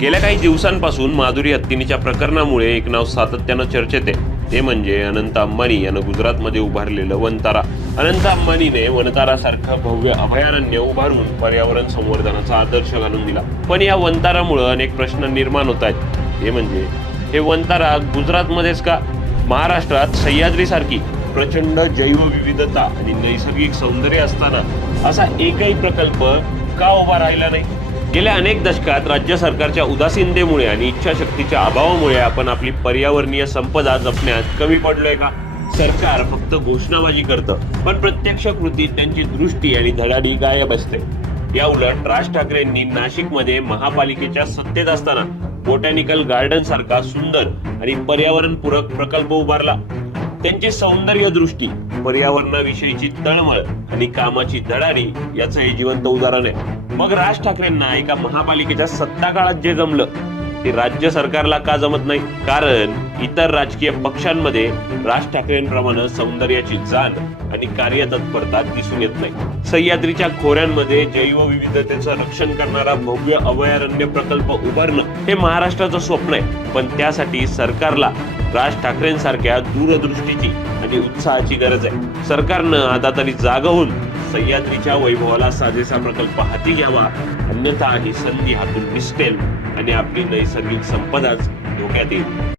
गेल्या काही दिवसांपासून माधुरी हत्तीनीच्या प्रकरणामुळे एक नाव सातत्यानं चर्चेत आहे. ते म्हणजे अनंत अंबानी यानं गुजरातमध्ये उभारलेलं वनतारा. अनंत अंबानीने वनतारासारखं भव्य अभयारण्य उभारून पर्यावरण संवर्धनाचा आदर्श घालून दिला. पण या वनतारामुळं अनेक प्रश्न निर्माण होत आहेत. ते म्हणजे हे वनतारा गुजरातमध्येच का? महाराष्ट्रात सह्याद्रीसारखी प्रचंड जैवविविधता आणि नैसर्गिक सौंदर्य असताना असा एकही प्रकल्प का उभा राहिला नाही? गेल्या अनेक दशकात राज्य सरकारच्या उदासीनतेमुळे आणि इच्छाशक्तीच्या अभावामुळे आपण आपली पर्यावरणीय संपदा जपण्यात कमी पडलोय का? सरकार फक्त घोषणाबाजी करतं पण प्रत्यक्ष कृतीत त्यांची दृष्टी आणि धडाडी गायब असते. या उलट राज ठाकरेंनी नाशिकमध्ये महापालिकेच्या सत्तेत असताना बोटॅनिकल गार्डन सारखा सुंदर आणि पर्यावरणपूरक प्रकल्प उभारला. त्यांची सौंदर्य दृष्टी पर्यावरणाविषयीची तळमळ आणि कामाची धडाडी याचं हे जिवंत उदाहरण आहे. मग राज ठाकरेंना एका महापालिकेच्या सत्ता काळात जे जमलं ते राज्य सरकारला का जमत नाही? कारण इतर राजकीय पक्षांमध्ये राज ठाकरेंप्रमाणे सौंदर्याची जाण आणि कार्यतत्परता दिसून येत नाही. सह्याद्रीच्या खोऱ्यांमध्ये जैवविविधतेचं रक्षण करणारा भव्य अभयारण्य प्रकल्प उभारणं हे महाराष्ट्राचं स्वप्न आहे. पण त्यासाठी सरकारला राज ठाकरेंसारख्या दूरदृष्टीची आणि उत्साहाची गरज आहे. सरकारनं आता तरी जाग होऊन सह्याद्रीच्या वैभवाला साजेसा प्रकल्प हाती घ्यावा. अन्यथा ही संधी हातून निसटेल आणि आपली नैसर्गिक संपदाच धोक्यात येईल.